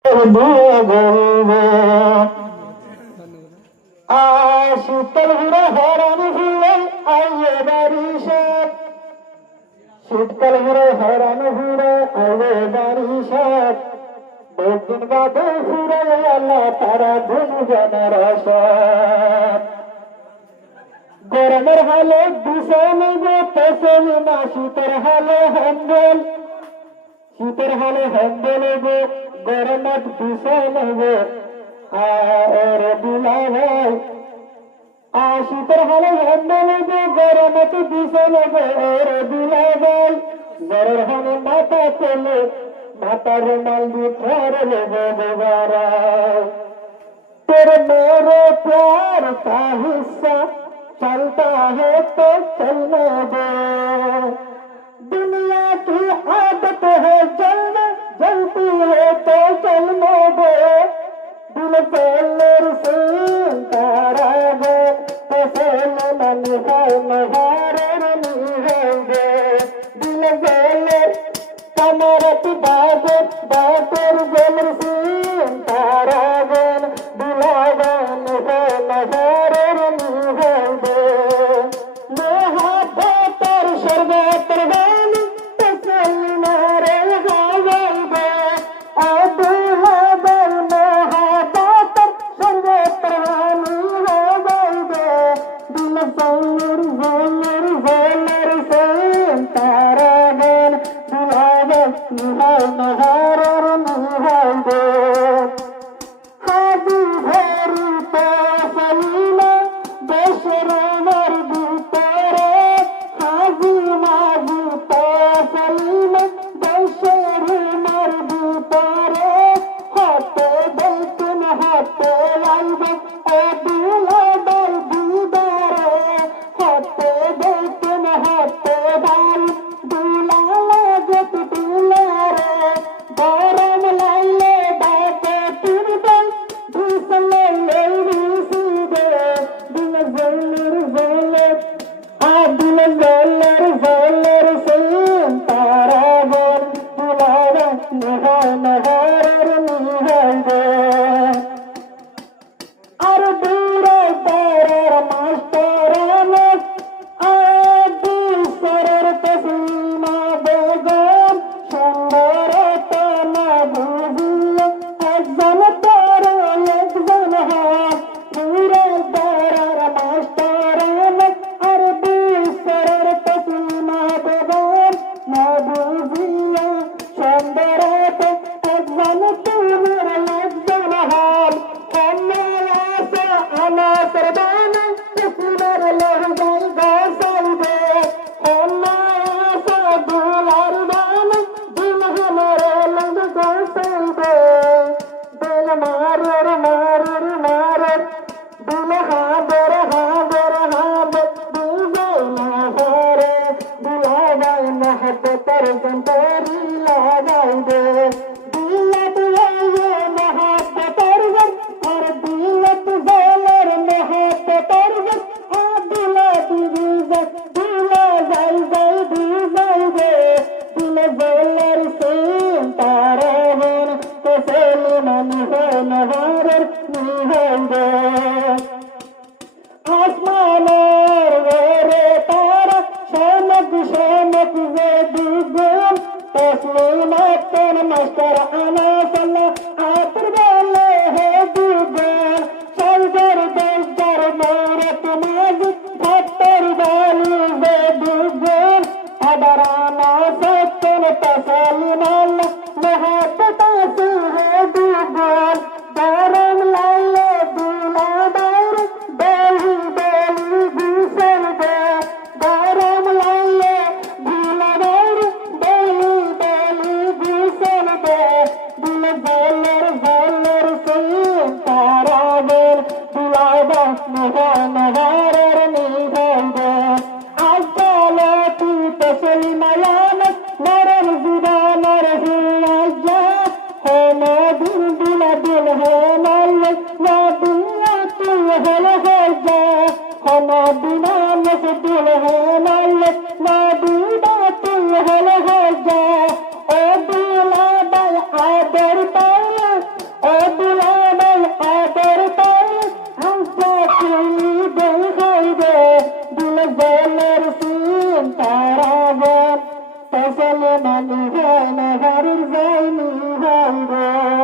শীতল ঘুরে হরান ঘুরে আইয়ে বাড়ি সব, শীতকাল ঘুরে হরান ঘুরে আইয়ে বাড়ি সব, বহুদিন বাদে ঘুরে আল্লাহ তারা ধুন জানার সব। গরমের হালে দিশে নেবে পেছনে না, শীতের হালে হ্যান্ডেল, শীতের হালে হ্যান্ডেল নেবে, গরমের দিশে নেবে আর দুলা ভাই। শীতের হালে হ্যান্ডেল নেবে, গরমের দিশে নেবে আর দুলা ভাই। জ্বরের হালে মাথা তোলে, माता रुमाल भी फेर ले दोबारा। तेरे मेरे प्यार का हिस्सा चलता है तो चलने दे, दुनिया की आदत है चलना, जलती है तो चलने दे। दिल से मेरे तारा गो कैसे मन है नहारे नहीं दे, दिल से कमरत बाजत बातर जमर सिंह तारा गन दिलावन है नहारे नहीं दे। मोहब्बतर शरबतर वाली तसल्ली मारे गावल दे, अब्दुल्ला बल मोहब्बतर शरबतर वाली गावल दे। दिल ज़ल्लर ज़ल्लर ज़ल्लर सिंह तारा गन निहाय नहार निहाय दे। हाजी भरी तो सलीला बेशरो मर्दी तेरे, हाजी माजी तो सलीला बेशरो मर्दी तेरे। होते बैतुन होते वाइबे ए दूल्हा दल दीदारे, होते बैतुन होते वाल दूल्हा लागत दूल्हारे। गरम लाइले बाटे तुरबे दूसले लेरी सीधे, दिल ज़ल्लर ज़ल्लर दिल ज़ल्लर ज़ल्लर सिंह तारा गन दुलारा नहार नहार निहाय दे। আর দূরে তারার মাস্টারানে আদি সরের তসলিমা বেগম, সুন্দর তানা বুঝিয়ে একজন তার একজন হাত। দূরে তারার মাস্টারানে আরবি সরের তসলিমা বেগম না বুঝিয়ে সুন্দর একজন তোমার একজন হাত। أنا سردانا تسمر له جاي غاسل دے، أنا سدول أربانا دل ہمارے لگ غاسل دے۔ دل مارر مارر مارر دل ہادر ہادر ہادر دل زینا ہارے، دل آگائی محب پر زنتاری لاغائی دے۔ دلت یہ محب پر زن اور دلت زلر محب پر زن دلا دیزت دلا زائی زائی دیزائی دے۔ دل زلر سین تارا ہن تسلی من ہے نوارر نیہن دے۔ آسمانر غیر تارا شامت شامت زیدی گل، تسلیمت مشکر انا صلی آتر بالے ہے دوگل۔ شلگر دشگر مورت مازد بھتر بالی زیدی گل، ادرانا ستن تسلیم اللہ محبت آسی ہے دوگل۔ دارم لائلے دولا دار بیلی بیلی گوسل دے، دارم لائلے دولا دار بیلی بیلی گوسل دے۔ دل ज़ल्लर ज़ल्लर सिंह तारा गन दुलावा नहार नहार निहाय दे। आजकाल तू तसलीमा यानस नरम जुबानर हिया है ना दिल दिल दिल है नाले ना दुनिया तू हल है जा, है ना बिना नस दिल है नाले ना बिना तू हल है जा। ओ दूल्हा बाय आदर पाया মনের চিন্তার আগুন তসলে নানি হয় না ঘরের যাইনি হয় গো